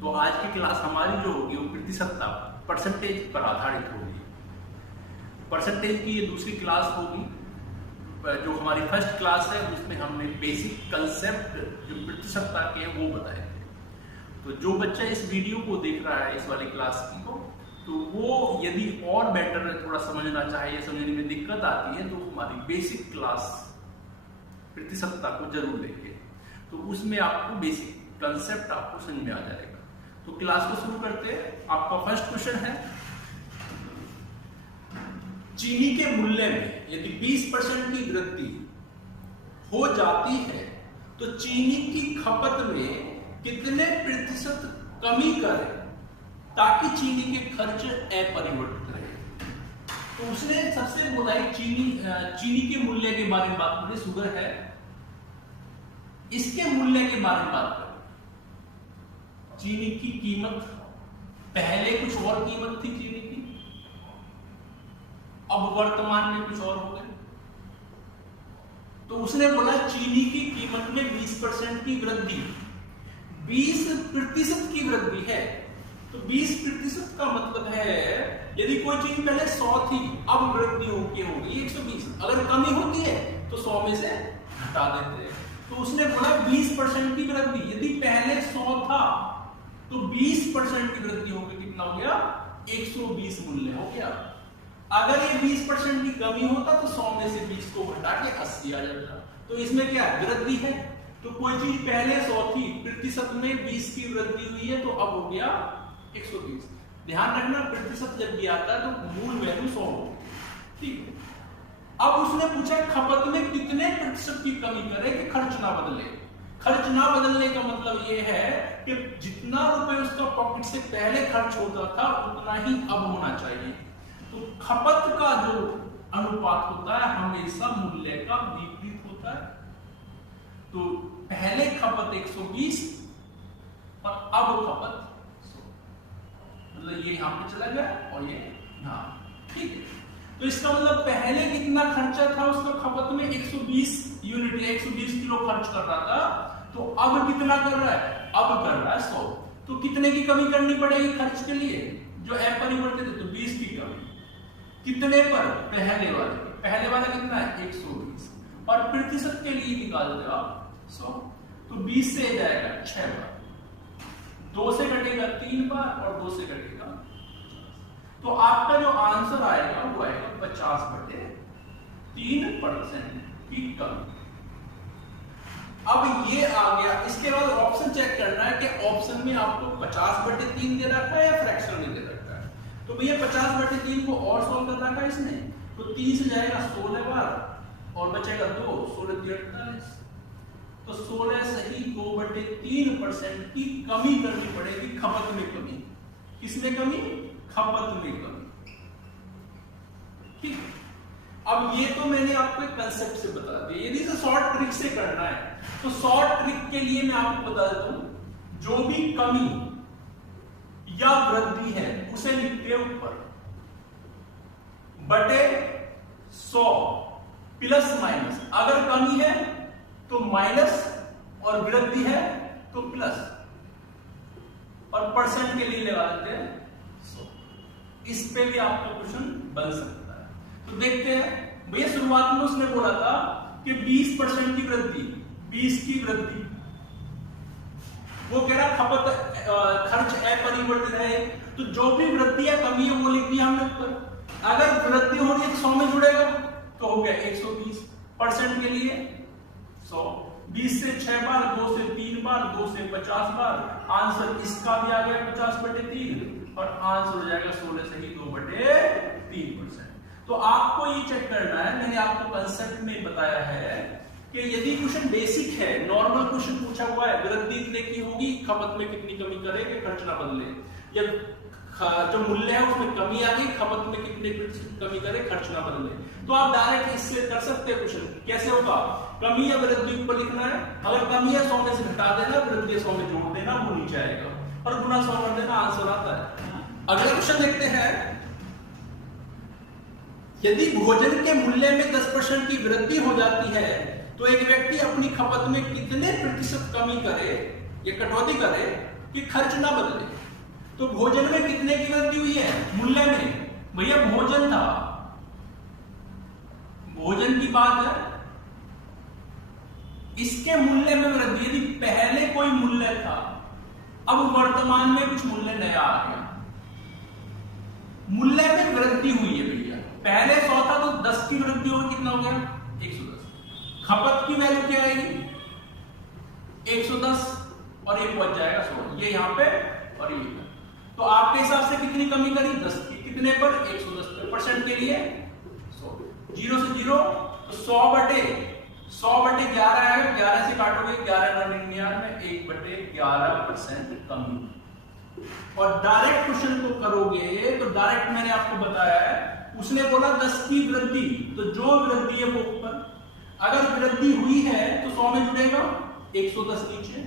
तो आज की क्लास हमारी जो होगी वो प्रतिशतता परसेंटेज पर आधारित होगी। परसेंटेज की ये दूसरी क्लास होगी। जो हमारी फर्स्ट क्लास है उसमें हमने बेसिक कंसेप्ट जो प्रतिशतता के हैं वो बताए थे। तो जो बच्चा इस वीडियो को देख रहा है इस वाली क्लास को, तो वो यदि और बेटर थोड़ा समझना चाहे या समझने में दिक्कत आती है तो हमारी बेसिक क्लास प्रतिशतता को जरूर देखें। तो उसमें आपको बेसिक कंसेप्ट आपको समझ में आ जाएगा। तो क्लास को शुरू करते हैं। आपका फर्स्ट क्वेश्चन है, चीनी के मूल्य में यदि 20% की वृद्धि हो जाती है तो चीनी की खपत में कितने प्रतिशत कमी करें ताकि चीनी के खर्च अपरिवर्तित रहे। तो उसने सबसे बोला चीनी के मूल्य के बारे में बात करें, शुगर है, इसके मूल्य के बारे में बात करें। चीनी की कीमत पहले कुछ और कीमत थी चीनी की, अब वर्तमान में कुछ और हो गए। तो उसने बोला चीनी की कीमत में 20% की वृद्धि, 20% की वृद्धि है। तो 20% का मतलब है यदि कोई चीज पहले 100 थी अब वृद्धि होगी 120, अगर कमी होती है तो 100 में से हटा देते हैं। तो उसने बोला 20% की वृद्धि, यदि पहले 100 था तो 20% की वृद्धि होगी, कितना हो गया 120 मूल्य हो गया। अगर ये 20% की कमी होता तो 100 में से 20 को घटा के 80 आ जाता। तो इसमें क्या वृद्धि है, तो कोई चीज पहले 100 थी, प्रतिशत में 20 की वृद्धि हुई है तो अब हो गया 120। ध्यान रखना प्रतिशत जब भी आता है तो मूल वैल्यू 100 होगी, ठीक है। अब उसने पूछा खपत में कितने प्रतिशत की कमी करे कि खर्च ना बदले। खर्च ना बदलने का मतलब यह है कि जितना रुपए उसका पॉकेट से पहले खर्च होता था उतना ही अब होना चाहिए। तो खपत का जो अनुपात होता है हमेशा मूल्य का विपरीत होता है। तो पहले खपत 120 और अब खपत 100, मतलब ये यहां पे चला गया और ये यहां, ठीक है। तो इसका मतलब पहले कितना खर्चा था उसका खपत में 120 यूनिट या 120 किलो खर्च कर रहा था, तो अब कितना कर रहा है, अब कर रहा है 100। तो कितने की कमी करनी पड़ेगी खर्च के लिए जो अपरिवर्तित है, तो 20 की कमी कितने पर, पहले वाला कितना है 120, और प्रतिशत के लिए निकाल दो आप 100। तो 20 से जाएगा 6 बार, 2 से कटेगा 3 बार और 2 से कटेगा 50। तो आपका जो आंसर आएगा वो आएगा 50/3% की कमी। अब ये आ गया। इसके बाद ऑप्शन चेक करना है कि ऑप्शन में आपको 50/3 दे रखा है या फ्रैक्शन में दे रखा है। तो भैया 50/3 को और सोल्व कर रखा है इसने, तो 3 से जाएगा 16 बार और बचेगा 2, 16 3 48। तो 16 सही 2/3% की कमी करनी पड़ेगी, खपत में कमी। किसमें कमी, खपत में कमी, ठीक। अब ये तो मैंने आपको एक कंसेप्ट से बता दिया। यदि इसे शॉर्ट ट्रिक से करना है तो शॉर्ट ट्रिक के लिए मैं आपको बता देता हूं, जो भी कमी या वृद्धि है उसे लिखते हैं ऊपर बटे 100 प्लस माइनस। अगर कमी है तो माइनस और वृद्धि है तो प्लस, और परसेंट के लिए लगा देते हैं 100। इस पे भी आपका क्वेश्चन बन सकता है। तो देखते हैं भैया, शुरुआत में उसने बोला था कि 20% की वृद्धि, 20 की वृद्धि, वो कह रहा खपत खर्च अपरिवर्तित है, तो जो भी वृद्धि या कमी है वो लिख दिया हमने ऊपर। अगर वृद्धि हो रही है तो 100 में जुड़ेगा तो हो गया 120, परसेंट के लिए 100, 20 से 6 बार, 2 से 3 बार, 2 से 50 बार। आंसर इसका भी आ गया 50/3 और आंसर हो जाएगा 16 सही 2/3%। तो आपको ये चेक करना है, मैंने आपको कंसेप्ट में बताया है कि यदि क्वेश्चन बेसिक है, नॉर्मल क्वेश्चन पूछा हुआ है, वृद्धि इतने की होगी, खपत में कितनी कमी करे कि खर्च ना बदले, या जो मूल्य है उसमें कमी आ गई, खपत में कितने कमी करे, खर्च ना बदले, तो आप डायरेक्ट इससे कर सकते हैं क्वेश्चन। कैसे होगा, कमी या वृद्धि ऊपर लिखना है, अगर कमी है 100 में से घटा देना, वृद्धि 100 में जोड़ देना, वो नीचे आएगा, और गुना 100 कर देना, आंसर आता है। अगला क्वेश्चन देखते हैं, यदि भोजन के मूल्य में 10% की वृद्धि हो जाती है तो एक व्यक्ति अपनी खपत में कितने प्रतिशत कमी करे या कटौती करे कि खर्च ना बदले। तो भोजन में कितने की वृद्धि हुई है? मूल्य में। भैया भोजन था, भोजन की बात है, इसके मूल्य में वृद्धि। यदि पहले कोई मूल्य था, अब वर्तमान में कुछ मूल्य नया आ गया, मूल्य में वृद्धि हुई है भैया। पहले 100 था तो 10 की वृद्धि होगी, कितना हो गया? 110। खपत की वैल्यू क्या आएगी? 110 और एक बच जाएगा 100, ये यहां पे और ये। तो आपके हिसाब से कितनी कमी करी? 10 की। कितने पर? 110 पे। परसेंट के लिए 100, 0 से 0 तो 100/11 है, 11 से काटोगे 11 में 1/11% कमी। और डायरेक्ट क्वेश्चन को करोगे तो डायरेक्ट मैंने आपको बताया है, उसने बोला 10 की वृद्धि, तो जो वृद्धि है वो ऊपर, अगर वृद्धि हुई है तो 100 में जुड़ेगा, 110 नीचे,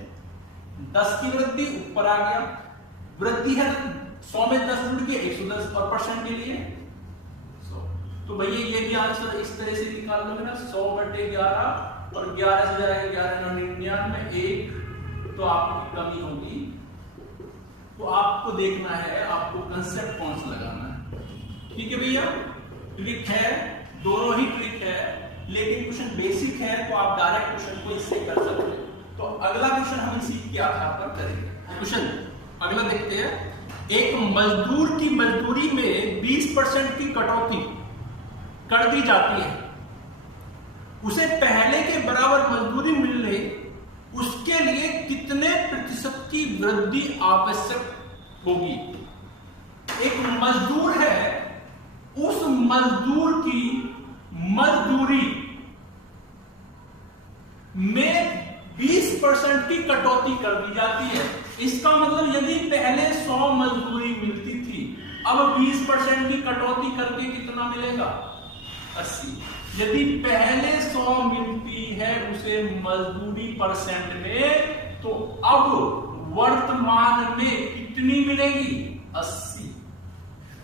10 की वृद्धि ऊपर आ गया, वृद्धि है 100 में 10 जुड़ के 110 और परसेंट के लिए 100। तो भैया ये भी आंसर इस तरह से निकाल लोगे ना, 100/11 और 11 से जाएगा 11 में 1, तो आपकी कमी होगी। तो आपको देखना है आपको कंसेप्ट कौन सा लगाना है। ठीक है भैया, ट्रिक है, दोनों ही ट्रिक है, लेकिन क्वेश्चन बेसिक है तो आप डायरेक्ट क्वेश्चन को इससे कर सकते हैं। तो अगला क्वेश्चन हम इसी के आधार पर करेंगे। क्वेश्चन अगला देखते हैं। एक मजदूर की मजदूरी में 20% की कटौती कर दी जाती है, उसे पहले के बराबर मजदूरी मिलने उसके लिए कितने प्रतिशत की वृद्धि आवश्यक होगी? एक मजदूर है, उस मजदूर की मजदूरी में 20% की कटौती कर दी जाती है। इसका मतलब यदि पहले 100 मजदूरी मिलती थी, अब 20% की कटौती करके कितना मिलेगा? 80। यदि पहले 100 मिलती है उसे मजदूरी परसेंट में, तो अब वर्तमान में कितनी मिलेगी? 80।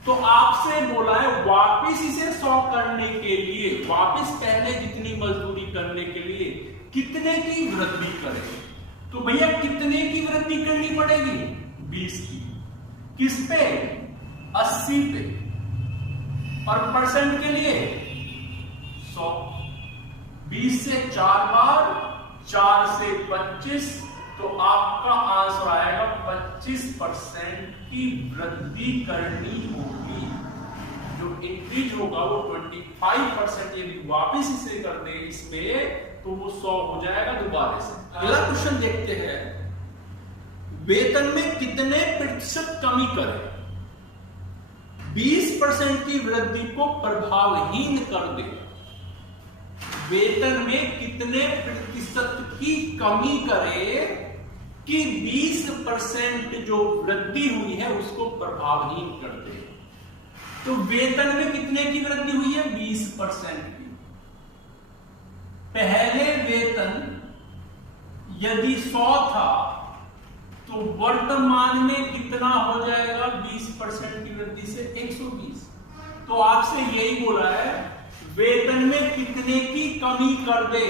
तो आपसे बोला है वापस इसे 100 करने के लिए, वापस पहले जितनी मजदूरी करने के लिए कितने की वृद्धि करें? तो भैया कितने की वृद्धि करनी पड़ेगी? 20 की। किस पे? 80 पे। और परसेंट के लिए 100। 20 से 4 बार, 4 से 25, तो आपका आंसर आएगा 25% की वृद्धि करनी होगी। जो इंक्रीज होगा वो 25%। यदि वापिस इसे कर दे इसमें तो वो 100 हो जाएगा दोबारा से। अगला क्वेश्चन देखते हैं। वेतन में कितने प्रतिशत कमी करें? 20% की वृद्धि को प्रभावहीन कर दे। वेतन में कितने प्रतिशत की कमी करे कि 20% जो वृद्धि हुई है उसको प्रभावहीन कर दे? तो वेतन में कितने की वृद्धि हुई है? 20% की। पहले वेतन यदि 100 था तो वर्तमान में कितना हो जाएगा? 20% की वृद्धि से 120। तो आपसे यही बोला है वेतन में कितने की कमी कर दे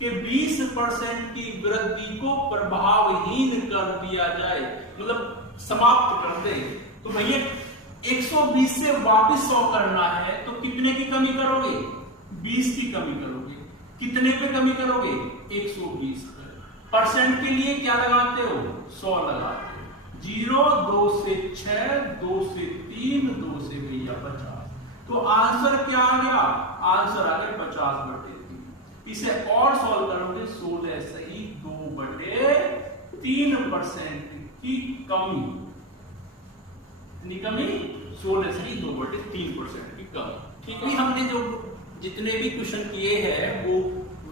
कि 20% की वृद्धि को प्रभावहीन कर दिया जाए, मतलब समाप्त कर दे। तो भैया 120 से वापस 100 करना है तो कितने की कमी करोगे? 20 की कमी करोगे। कितने पे कमी करोगे? 120 पे। परसेंट के लिए क्या लगाते हो? 100 लगाते हो। 0, 2 से 6, 2 से 3, 2 से भैया 50। तो आंसर क्या आ गया? आंसर आ गया 50/3। इसे और सॉल्व करोगे 16 सही 2/3% की कमी। कमी 16 सही 2/3% की कमी। ठीक है, हमने जो जितने भी क्वेश्चन किए हैं वो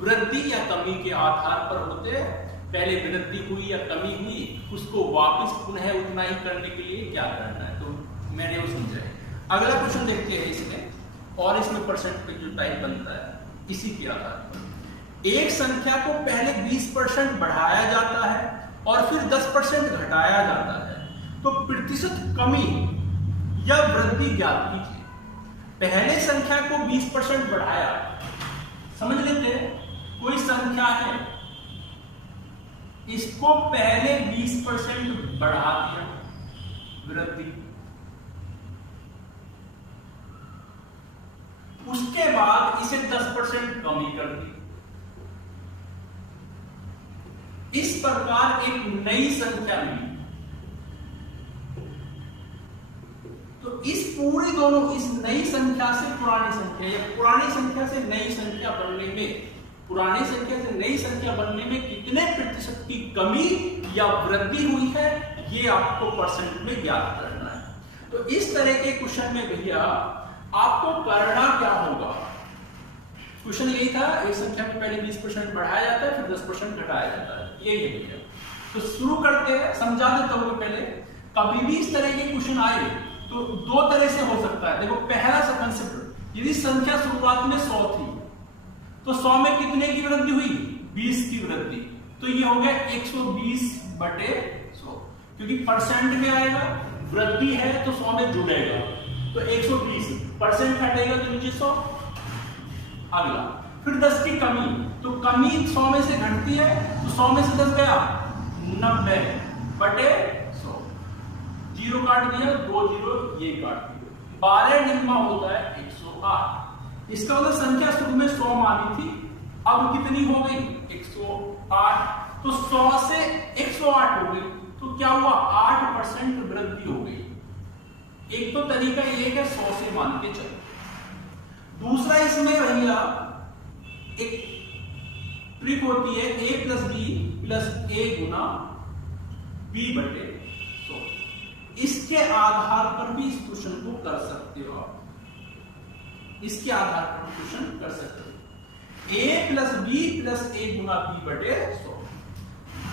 वृद्धि या कमी के आधार पर होते हैं। पहले वृद्धि हुई या कमी हुई, उसको वापस पुनः उतना ही करने के लिए क्या करना है, तो मैंने वो समझाया। अगला क्वेश्चन देखते हैं इसमें, और इसमें परसेंट पे जो टाइप बनता है इसी के आधार पर। एक संख्या को पहले 20% बढ़ाया जाता है और फिर 10% घटाया जाता है, तो प्रतिशत कमी या वृद्धि ज्ञात कीजिए। पहले संख्या को 20% बढ़ाया, समझ लेते हैं कोई संख्या है, इसको पहले 20% बढ़ा दिया, वृद्धि। उसके बाद इसे 10% कमी कर दी। इस प्रकार एक नई संख्या मिली। तो इस पूरी दोनों, इस नई संख्या से पुरानी संख्या या पुरानी संख्या से नई संख्या बनने में, पुरानी संख्या से नई संख्या बनने में कितने प्रतिशत की कमी या वृद्धि हुई है, ये आपको परसेंट में ज्ञात करना है। तो इस तरह के क्वेश्चन में भैया आपको करना क्या होगा? क्वेश्चन यही था, एक संख्या को पहले 20% बढ़ाया जाता है, फिर 10% घटाया जाता है, यही है भैया। तो शुरू करते हैं, समझा देता हूं पहले। कभी भी इस तरह के क्वेश्चन आए तो दो तरह से हो सकता है। देखो, पहला सा कंसेप्ट, यदि संख्या शुरुआत में 100 थी तो 100 में कितने की वृद्धि हुई? 20 की वृद्धि। तो ये हो गया 120/100, क्योंकि परसेंट में आएगा, वृद्धि है तो 100 में जुड़ेगा, तो 120, परसेंट हटेगा तो नीचे 100। अगला, फिर 10 की कमी, तो कमी 100 में से घटती है, तो 100 में से 10 गया 90/100, 0 काट दिया, 2 0 ये काट दिया, 12 निम्मा होता है 108। इसका मतलब संख्या शुरू में 100 मानी थी, अब कितनी हो गई? 108। तो 100 से 108 हो गई, तो क्या हुआ? 8% वृद्धि हो गई। एक तो तरीका ये है 100 से मान के चलो। दूसरा, इसमें भैया एक ट्रिक होती है, a + b + a Guna b/100। इसके आधार पर भी इस क्वेश्चन को कर सकते हो आप। इसके आधार पर क्वेश्चन कर सकते हो, a + b + a Guna b/100।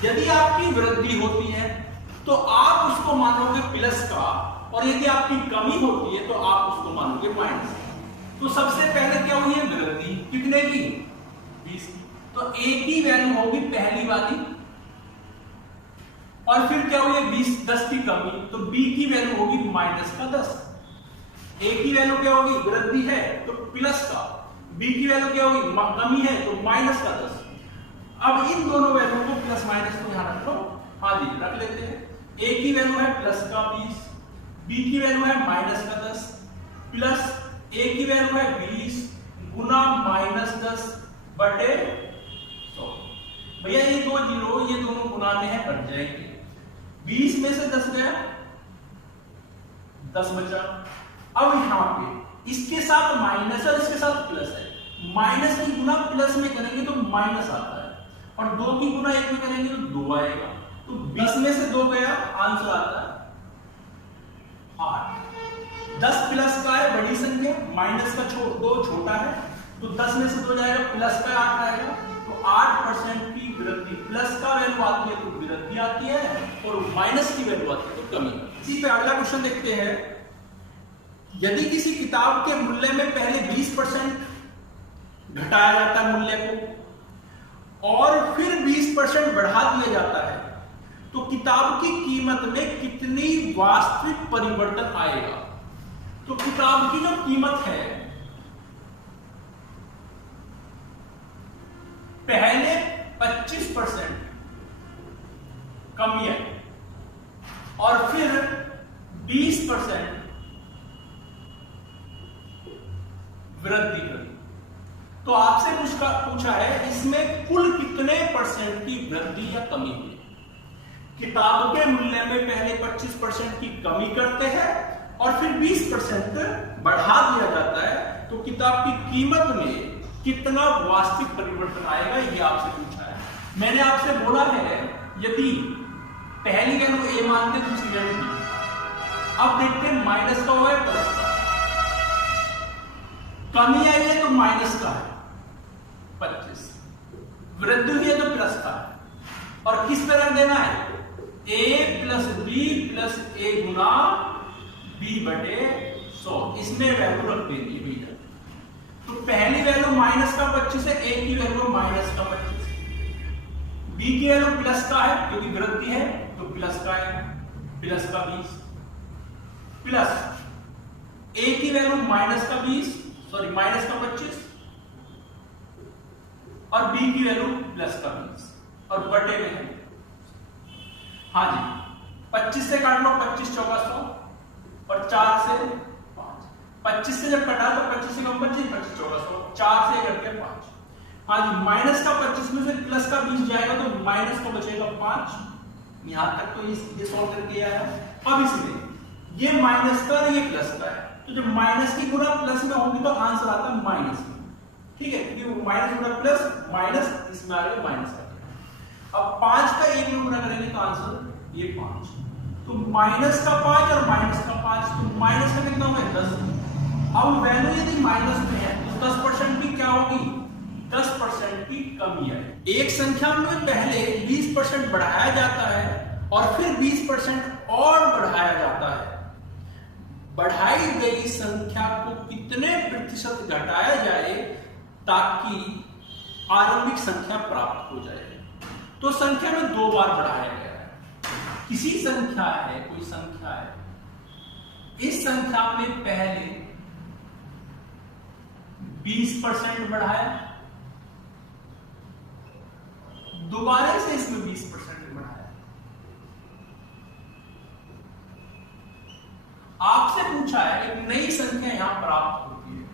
यदि आपकी वृद्धि होती है तो आप उसको मानोगे प्लस का, और यदि आपकी कमी होती है तो आप उसको मानोगे माइनस। तो सबसे पहले क्या हुई है? वृद्धि। कितने की? 20 की। तो a की वैल्यू होगी पहली वाली, और फिर क्या हुई है? 10 की कमी, तो b की वैल्यू होगी -10। a की वैल्यू क्या होगी? वृद्धि है तो प्लस का, b की वैल्यू क्या होगी? कमी है तो -10। अब इन दोनों वैल्यू को प्लस माइनस को यहां रख लो। हाँ जी, रख लेते हैं। a की वैल्यू है +20, b की वैल्यू है -10, प्लस a की वैल्यू है 20 गुना -10/100। भैया ये दो जीरो, ये दोनों गुनाने हैं, कट जाएंगे। 20 में से 10 गया, 10 बचा। अब यहां पे इसके साथ माइनस है, इसके साथ प्लस है। माइनस की गुना प्लस में करेंगे तो माइनस आता है, और 2 की गुना 1 में करेंगे तो 2 आएगा। तो 20 में से 2 गया, आंसर आता है 8। 10 प्लस का है, बड़ी संख्या, माइनस का 2 छोटा है, तो 10 में से 2 जाएगा, प्लस का 8 आएगा, तो 8% की वृद्धि। प्लस का वैल्यू आती है तो वृद्धि आती है, और माइनस की वैल्यू आती है तो कमी। इसी पे अगला क्वेश्चन देखते हैं। यदि किसी किताब के मूल्य में पहले 20% घटाया जाता है मूल्य को, और फिर 20% बढ़ा दिया जाता है, तो किताब की कीमत में कितनी वास्तविक परिवर्तन आएगा? तो किताब की जो कीमत है, पहले 25% कमी है, और फिर 20% वृद्धि करी। तो आपसे पूछा है इसमें कुल कितने परसेंट की वृद्धि या कमी हुई? किताब के मूल्य में पहले 25% की कमी करते हैं और फिर 20% बढ़ा दिया जाता है, तो किताब की कीमत में कितना वास्तविक परिवर्तन आएगा, ये आपसे पूछा है। मैंने आपसे बोला है यदि पहली वैल्यू ए मानते, दूसरी वैल्यू बी। अब देखते हैं माइनस का हुआ है, प्लस का। कमी आई है तो माइनस का है 25, वृद्धि हुई है तो प्लस का है। और किस तरह देना है? a + b + a Guna b/100। इसमें वैल्यू रख देंगे भैया। तो पहली वैल्यू माइनस का 25 है, a की वैल्यू माइनस का 25, b की वैल्यू प्लस का है क्योंकि वृद्धि है तो प्लस का है, प्लस का 20, प्लस a की वैल्यू माइनस का 25 और b की वैल्यू प्लस का 20 और बटे में है। हाँ जी, 25 से काट लो, 25 चौका 100 और 4 से 5। 25 से जब कटा तो 25 से कम 25, 25 चौका 100, 4 से करके 5। हाँ जी, माइनस का 25 में से प्लस का 20 जाएगा तो माइनस का बचेगा 5। यहां तक तो ये सॉल्व करके आया। अब इसमें ये माइनस का और ये प्लस का है, तो जब माइनस की गुणा प्लस में होगी तो आंसर आता है माइनस में। ठीक है, क्योंकि माइनस गुणा प्लस माइनस, इसमें आ गया माइनस का। अब 5 का 1 में गुणा करेंगे तो आंसर ये 5, तो माइनस का 5 और माइनस का 5, तो माइनस का कितना होगा 10। अब वैल्यू यदि माइनस में है तो 10% की क्या होगी, 10% की कमी है। एक संख्या में पहले 20% बढ़ाया जाता है और फिर 20% और बढ़ाया जाता है। बढ़ाई गई संख्या को कितने प्रतिशत घटाया जाए ताकि आरंभिक संख्या प्राप्त हो जाए। तो संख्या में 2 बार बढ़ाया गया है। किसी संख्या है, कोई संख्या है, इस संख्या में पहले 20% बढ़ाया, दोबारा से इसमें 20% बढ़ाया। आपसे पूछा है एक नई संख्या यहां प्राप्त होती है,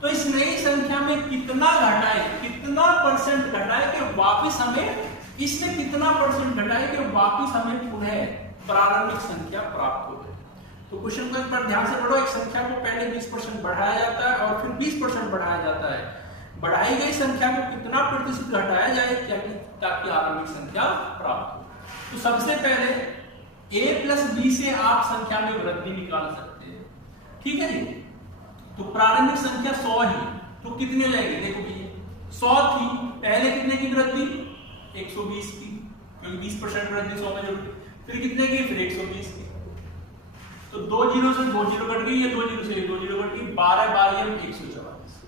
तो इस नई संख्या में कितना घटाए, कितना परसेंट घटाए कि वापस हमें, इसने कितना परसेंट घटाए कि वापस हमें पुनः प्रारंभिक संख्या प्राप्त हो जाए। तो क्वेश्चन को एक बार ध्यान से पढ़ो। एक संख्या को पहले 20% बढ़ाया जाता है और फिर 20% बढ़ाया जाता है। बढ़ाई गई संख्या को कितना प्रतिशत घटाया जाए ताकि आरंभिक संख्या प्राप्त हो। तो सबसे पहले a प्लस b से आप संख्या में वृद्धि निकाल सकते हैं। ठीक है जी, तो प्रारंभिक संख्या 100 ही, तो कितने लगेंगे, देखो भैया 100 थी, पहले कितने की वृद्धि 120 की, क्योंकि 20% वृद्धि 100 में जुड़, फिर कितने की, फिर 120 की, तो 2 जीरो से 2 जीरो कट गई, या 2 जीरो से 2 जीरो कट गई, 12 12 144।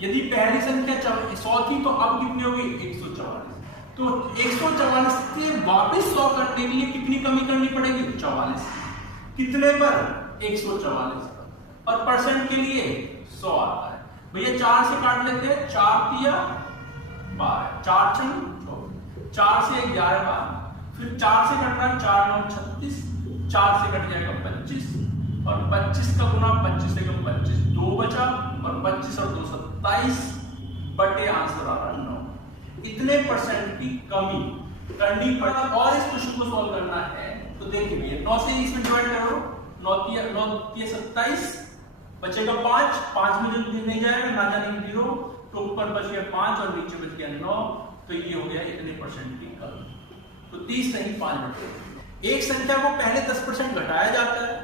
यदि पहली संख्या 100 थी तो अब कितनी होगी 144। तो 144 से वापस 100 करने के लिए कितनी कमी करनी पड़ेगी, 44। कितने पर, 144 पर, और परसेंट के लिए 100 आता है। भैया 4 से काट लेते हैं, 4 तिया 12, 4 छंग 24, 4 से 11 12, फिर 4 से कट रहा है 4 9 36, 4 से कट जाएगा 25, और 25 का गुना 25 से कम 25, 2 बचा, और 25 और 2 27 बटे आंसर आ रहा 9। इतने परसेंट की कमी करनी पड़ा। और इस क्वेश्चन को सॉल्व करना है तो देखिए 9 से इसमें डिवाइड करो, 9 तिया 27, बचेगा 5, 5 में जो नहीं जाएगा ना जाने 0, तो ऊपर बच गया 5 और नीचे बच गया 9, तो ये हो गया इतने परसेंट की कमी। तो 30 नहीं 5 बटे। एक संख्या को पहले 10% घटाया जाता है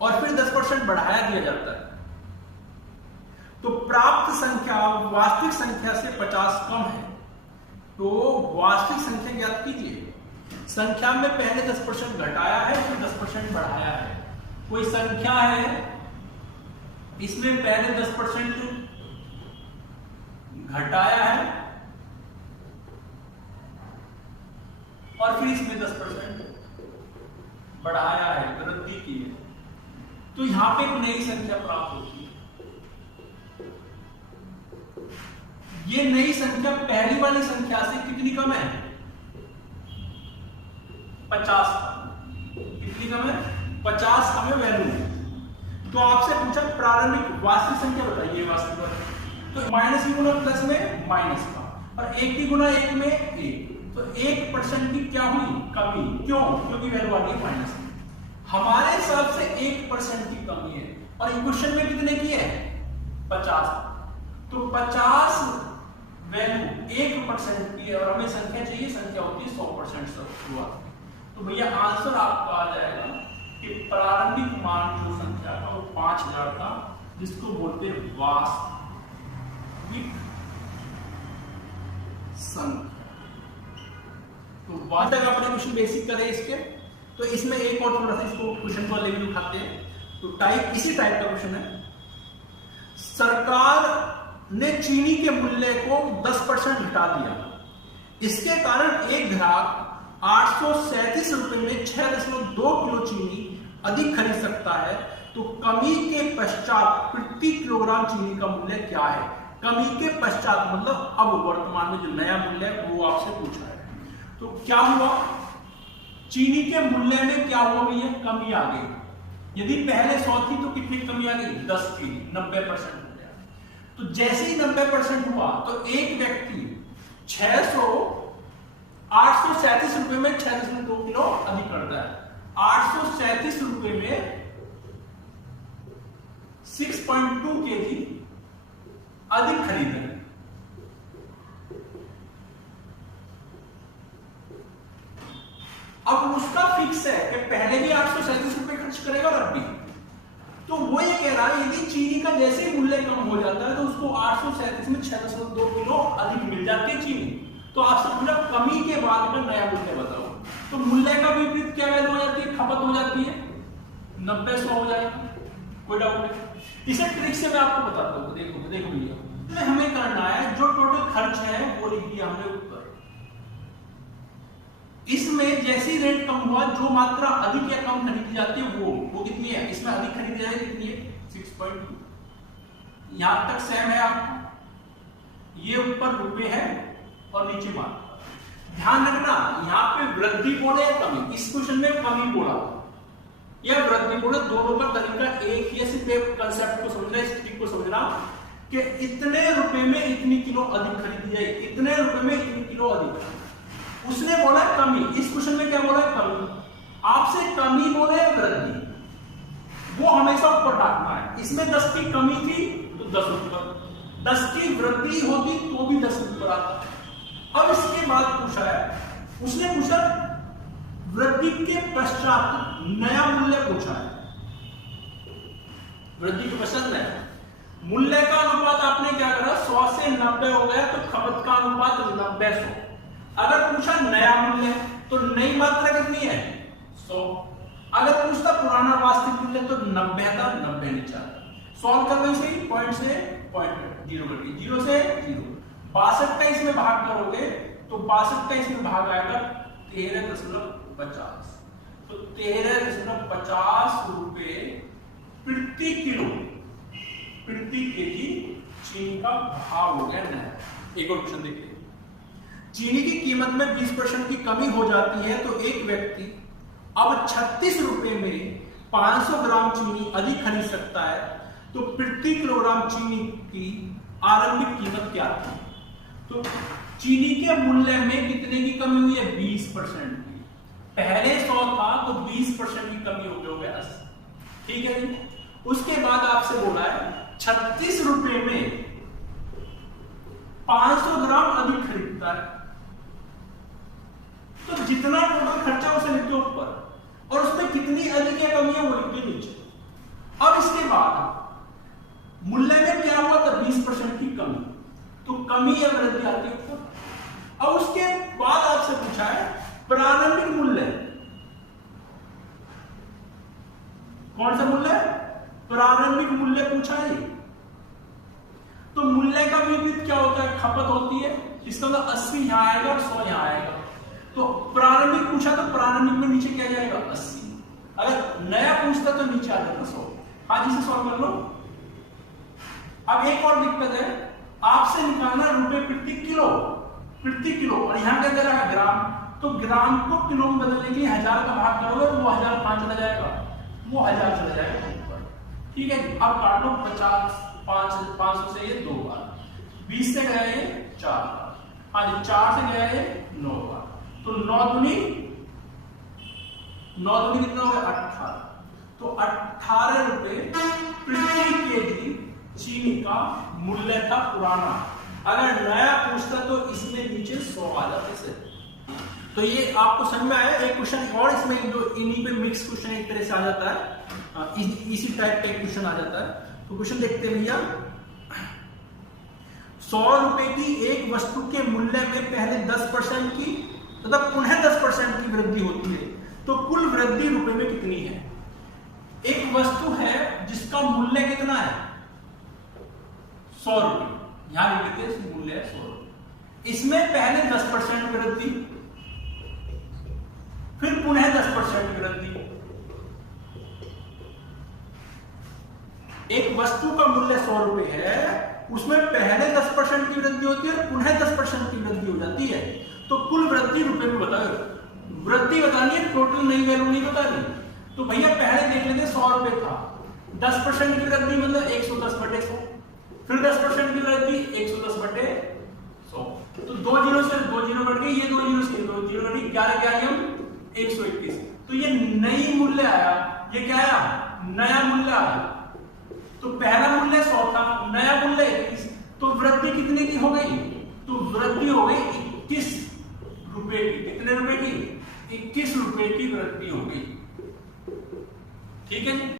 और फिर 10% बढ़ाया दिया जाता है, तो प्राप्त संख्या वास्तविक संख्या से 50 कम है। तो वास्तविक संख्या ज्ञात कीजिए। संख्या में पहले 10% घटाया है, फिर 10% बढ़ाया है। कोई संख्या है, इसमें पहले 10% घटाया है और फिर इसमें 10% बढ़ाया है, वृद्धि की है, तो यहां पे एक नई संख्या प्राप्त होती है। ये नई संख्या पहली वाली संख्या से कितनी कम है, 50। कितनी कम है, 50 हमें वैल्यू है। तो आपसे पूछा प्रारंभिक वास्तविक संख्या बताइए। वास्तविक तो माइनस की गुना प्लस में माइनस का, और 1 की गुना 1 में 1, तो 1% की क्या हुई, कमी। क्यों, क्योंकि वैल्यू आ गई माइनस में। हमारे हिसाब से 1% की कमी है, और क्वेश्चन में कितने की है, 50। तो 50 वैल्यू 1% की है, और हमें संख्या चाहिए, संख्या होती है 100% शुरुआत। तो भैया आंसर आपका आ जाएगा कि प्रारंभिक मान जो संख्या का वो 5000 था, जिसको बोलते हैं वास्तविक संख्या। तो वहां तक अपने क्वेश्चन बेसिक करें इसके। तो इसमें एक और थोड़ा सा इसको क्वेश्चन को लेवल उठाते हैं। तो टाइप इसी टाइप का क्वेश्चन है। सरकार ने चीनी के मूल्य को 10% घटा दिया। इसके कारण एक ग्राहक 837 रुपए में 6.2 किलो चीनी अधिक खरीद सकता है। तो कमी के पश्चात प्रति किलोग्राम चीनी का मूल्य क्या है। कमी के पश्चात मतलब अब वर्तमान में जो नया मूल्य है वो आपसे पूछा है। तो क्या हुआ, चीनी के मूल्य में क्या हो गई है, कमी आ गई। यदि पहले 100 थी तो कितनी कमी आ गई, 10 थी, 90% हो गया। तो जैसे ही 90% हुआ तो एक व्यक्ति 837 रुपए में 6.2 किलो अधिक करता है। 837 रुपए में 6.2 kg अधिक खरीदे। अब उसका फिक्स है कि पहले भी 837 रुपए खर्च करेगा और अब भी। तो वो ये कह रहा है यदि चीनी का जैसे ही मूल्य कम हो जाता है तो उसको 837 में 6.2 किलो अधिक मिल जाती है चीनी। तो आपसे पूरा कमी के बाद का नया मूल्य बताओ। तो मूल्य का विपरीत क्या वैल्यू हो जाती है, खपत हो जाती है, 90-100 हो जाएगा। कोई डाउट नहीं, इसे ट्रिक से मैं आपको बताता हूँ। देखो भैया, हमें करना है जो टोटल खर्च है वो लिख दिया हमने ऊपर। इसमें जैसी रेट कम हुआ जो मात्रा अधिक या कम खरीदी जाती है वो कितनी है, इसमें अधिक खरीदी जाएगी कितनी है, 6.2। यहां तक सेम है आपको, ये ऊपर रुपए है और नीचे मात्रा। ध्यान रखना यहां पे वृद्धि बोले या कमी, इस क्वेश्चन में कमी बोला या वृद्धि बोले, दोनों का तरीका एक ही है। सिर्फ एक कंसेप्ट को समझना, इस ट्रिक को समझना कि इतने रुपए में इतनी किलो अधिक खरीदी जाए, इतने रुपए में इतनी किलो अधिक। उसने बोला कमी, इस क्वेश्चन में क्या बोला है, कमी। आपसे कमी बोले या वृद्धि, वो हमेशा ऊपर डालना है। इसमें 10 की कमी थी तो 10 ऊपर, 10 की वृद्धि होती तो भी 10 ऊपर आता। अब इसके बाद पूछा है, उसने पूछा वृद्धि के पश्चात नया मूल्य पूछा है। वृद्धि के पश्चात नया मूल्य का अनुपात आपने क्या करा, 100 से 90 हो गया तो खपत का अनुपात 90-100। अगर पूछा नया मूल्य तो नई मात्रा कितनी है, 100। अगर पूछता पुराना वास्तविक मूल्य तो 90 था, 90 नीचे आता। सॉल्व करने से पॉइंट से पॉइंट 0 कटी, 0 से 0। 62 का इसमें भाग करोगे तो 62 का इसमें भाग आएगा 13.50। तो 13.50 रुपए प्रति किलो, प्रति केजी चीनी का भाव हो गया नया। एक और क्वेश्चन देखिए, चीनी की कीमत में 20% की कमी हो जाती है तो एक व्यक्ति अब 36 रुपए में 500 ग्राम चीनी अधिक खरीद सकता है। तो प्रति किलोग्राम चीनी की आरंभिक कीमत क्या थी। तो चीनी के मूल्य में कितने की कमी हुई है, 20% की। पहले 100 था तो 20% की कमी हो गया 80। ठीक है जी। उसके बाद आपसे बोला है 36 रुपए में 500 ग्राम अधिक खरीदता है, तो जितना टोटल खर्चा उसे लिख दो ऊपर और उसमें कितनी अधिक या कमी है वो लिख दो नीचे। अब इसके बाद मूल्य में क्या हुआ था, 20% की कमी, तो कमी या वृद्धि आती है ऊपर। अब उसके बाद आपसे पूछा है प्रारंभिक मूल्य, कौन सा मूल्य, प्रारंभिक मूल्य पूछा है। तो मूल्य का विपरीत क्या होता है, खपत होती है। इसका मतलब 80 यहां आएगा और 100 यहां आएगा। तो प्रारंभिक पूछा तो प्रारंभिक में नीचे क्या जाएगा, 80। अगर नया पूछता तो नीचे आ जाएगा 100। आज इसे सॉल्व कर लो। अब एक और दिक्कत है, आपसे निकालना रुपए प्रति किलो, प्रति किलो, और यहां क्या करा है ग्राम। तो ग्राम को किलो में बदलने के लिए 1000 का भाग करोगे तो वो 1000 5 चला जाएगा, वो 1000 चला जाएगा ऊपर। ठीक है। अब काट लो 50, 500 से ये 2 बार, 20 से गया ये 4 बार, हाँ 4 से गया ये 9 बार। तो 9 दूनी कितना हो गया, 18। तो 18 रुपए प्रति केजी चीनी का मूल्य था पुराना। अगर नया पूछता तो इसमें नीचे 100 आ जाते से। तो ये आपको समझ में आया। एक क्वेश्चन और इसमें जो इन्हीं पे मिक्स क्वेश्चन एक तरह से आ जाता है, इसी टाइप का क्वेश्चन आ जाता है। तो क्वेश्चन देखते हैं भैया, 100 रुपए की एक वस्तु के मूल्य में पहले 10% की तथा पुनः 10% की वृद्धि होती है, तो कुल वृद्धि रुपए में कितनी है। एक वस्तु है जिसका मूल्य कितना है, 100 रुपए, यहां लिख देते हैं मूल्य है 100 रुपए। इसमें पहले 10% वृद्धि, फिर पुनः 10% वृद्धि। एक वस्तु का मूल्य 100 रुपए है, उसमें पहले 10% की वृद्धि होती है और पुनः 10% की वृद्धि हो जाती है। तो कुल वृद्धि रुपए में बताओ। वृद्धि बतानी है, टोटल नई वैल्यू नहीं बतानी। तो भैया पहले देख लेते 100 रुपए था, 10% की वृद्धि मतलब 110/100, फिर 10% की वृद्धि 110/100, तो 2 जीरो से 2 जीरो कट गए, ये 2 जीरो से 2 जीरो कट गए, 11 क्या आया 121। तो ये नई मूल्य आया, ये क्या आया नया मूल्य आया। तो पहला मूल्य 100 था, नया मूल्य 21, तो वृद्धि कितने की हो गई, तो वृद्धि हो गई 21 रुपए की। कितने रुपए की, 21 रुपए की वृद्धि हो गई। ठीक है।